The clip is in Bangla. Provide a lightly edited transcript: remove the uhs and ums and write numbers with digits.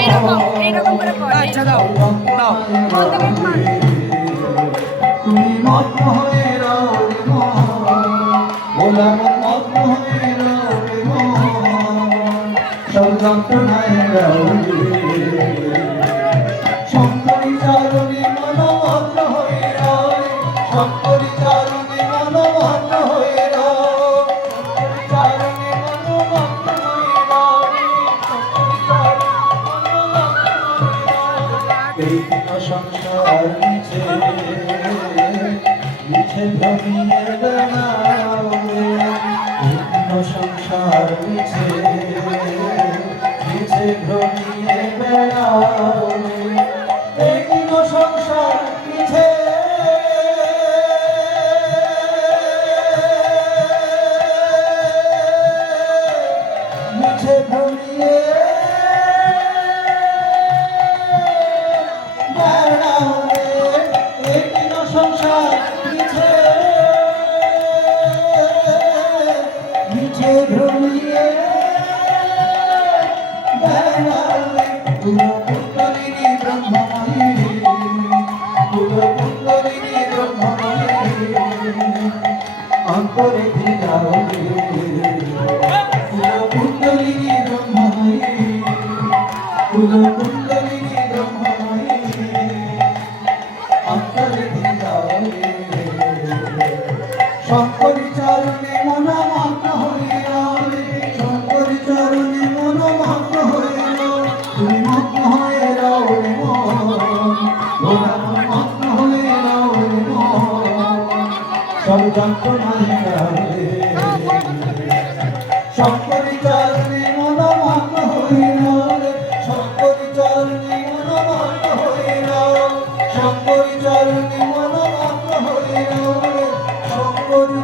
এইরকম এইরকম করে পড়ে। আচ্ছা দাও দাও তুমি মগ্ন হয়ে রাও রে মন, ভোলা মন মগ্ন হয়ে রাও রে মন, সব যন্ত্রণায় রাও রে। শঙ্করী চারণে মন মগ্ন হয়ে রাও রে, শঙ্করী চারণে মন মগ্ন হয়ে রাও, চারণে মন মগ্ন হয়ে রাও রে, শঙ্করী চারণে মন মগ্ন হয়ে রাও। এই দিন সংসার মিছে মিছে ভ্রমিয়ে বেড়াও রে, এই দিন সংসার মিছে মিছে ভ্রমিয়ে বেড়াও রে, এই দিন সংসার মিছে মিছে ভ্রমিয়ে বেড়াও রে, এই দিন সংসার মিছে মিছে ভ্রমিয়ে বেড়াও রে। কুলকুণ্ডলিনী ব্রহ্মময়ী, কুলকুণ্ডলিনী ব্রহ্মময়ী, অন্তরে ধিরাও রে, কুলকুণ্ডলিনী ব্রহ্মময়ী, কুলকুণ্ডলিনী ব্রহ্মময়ী, অন্তরে ধিরাও রে। শঙ্করী চরণে মন মগ্ন হয়ে রাও রে, শঙ্করী চরণে মন মগ্ন হয়ে রাও, তুমি মগ্ন হয়ে রাও রে মন, ভোলা মন মগ্ন হয়ে রাও রে মন, সব যন্ত্রণায় রাও রে। শঙ্করী চরণে মন মগ্ন হয়ে রাও রে, শঙ্করী চরণে মন মগ্ন হয়ে রাও, শঙ্করী চরণে মন মগ্ন হয়ে রাও রে, শঙ্করী